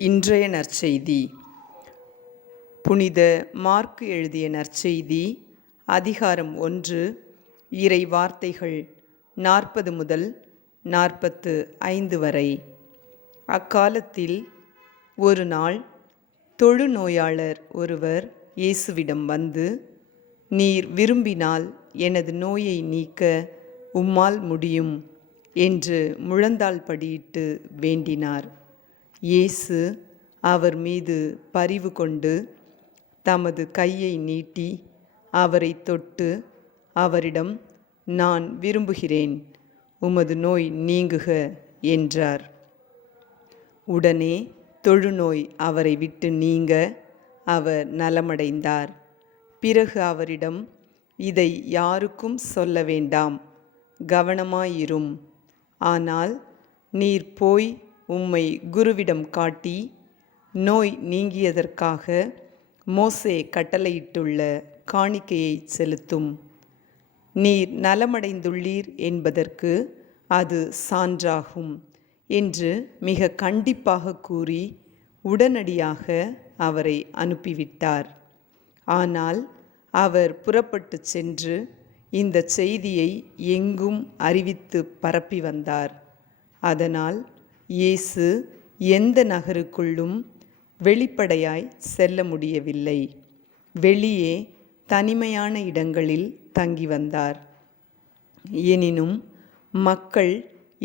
இன்றைய நற்செய்தி புனித மார்க்கு எழுதிய நற்செய்தி அதிகாரம் 1 இறை வார்த்தைகள் 40 முதல் 45 வரை. அக்காலத்தில் ஒரு நாள் தொழுநோயாளர் ஒருவர் இயேசுவிடம் வந்து, "நீர் விரும்பினால் எனது நோயை நீக்க உம்மால் முடியும்" என்று முழந்தாள் படியிட்டு வேண்டினார். இயேசு அவர் மீது பரிவு கொண்டு தமது கையை நீட்டி அவரை தொட்டு அவரிடம், "நான் விரும்புகிறேன், உமது நோய் நீங்குக" என்றார். உடனே தொழுநோய் அவரை விட்டு நீங்க அவர் நலமடைந்தார். பிறகு அவரிடம், "இதை யாருக்கும் சொல்ல வேண்டாம், கவனமாயிரும். ஆனால் நீர் போய் உம்மை குருவிடம் காட்டி நோய் நீங்கியதற்காக மோசே கட்டளையிட்டுள்ள காணிக்கையை செலுத்தும். நீர் நலமடைந்துள்ளீர் என்பதற்கு அது சான்றாகும்" என்று மிக கண்டிப்பாக கூறி உடனடியாக அவரை அனுப்பிவிட்டார். ஆனால் அவர் புறப்பட்டு சென்று இந்த செய்தியை எங்கும் அறிவித்து பரப்பி வந்தார். அதனால் இயேசு எந்த நகருக்குள்ளும் வெளிப்படையாய் செல்ல முடியவில்லை. வெளியே தனிமையான இடங்களில் தங்கி வந்தார். எனினும் மக்கள்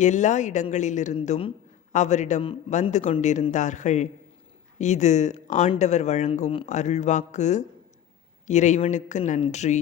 எல்லா இடங்களிலிருந்தும் அவரிடம் வந்து கொண்டிருந்தார்கள். இது ஆண்டவர் வழங்கும் அருள்வாக்கு. இறைவனுக்கு நன்றி.